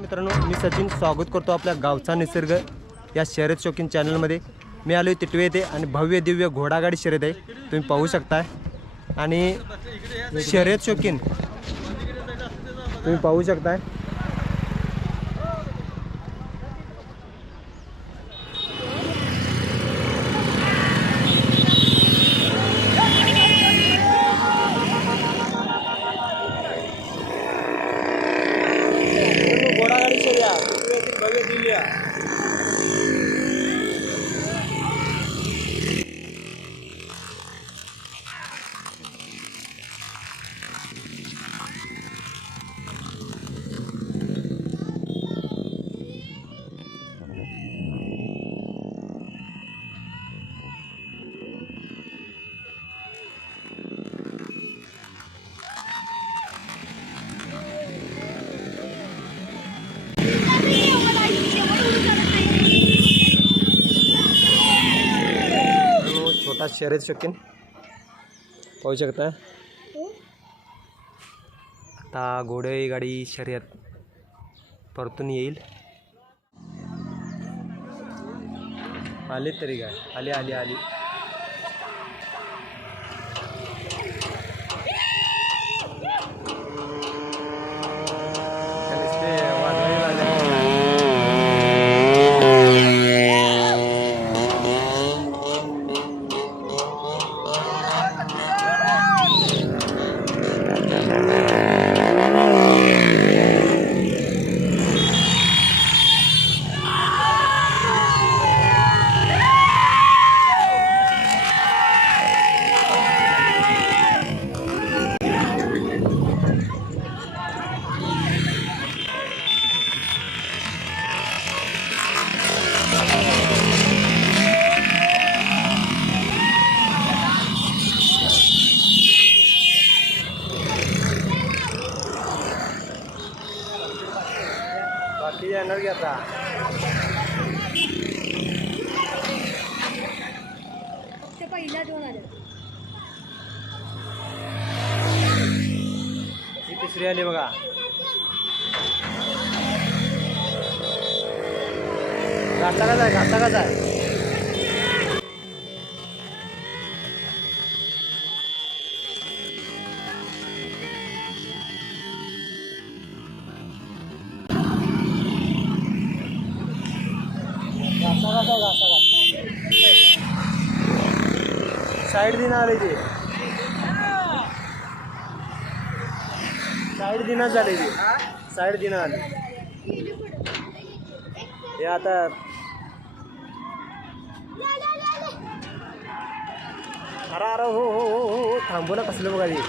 मित्रांनो मी सचिन. स्वागत करतो आपल्या गावचा निसर्ग या शर्यत शौकीन चॅनलमध्ये. मी आलो आहे तिटवे येते आणि भव्य दिव्य घोडागाडी शर्यत आहे. तुम्ही पाहू शकताय. आणि शर्यत शौकीन. तुम्ही पाहू शकताय घोडागाडी शर्यत तिटवे येथील भव्य आता शर्यत शौकीन. पाहू शकता. आता घोडे गाडी शर्यत परतून येईल. आले तरी काय? आली आली आली. बाकी येणार की आता. ते पहिला दोन आले ही तिसरी आली बघा. घाटा कसा आहे घाटा कसा आहे साईड दिन आले ते साईड दिना झाले ते साईड दिना आले हे आता अरे अरे हो हो हो हो हो थांबू ना कसलं बघा ते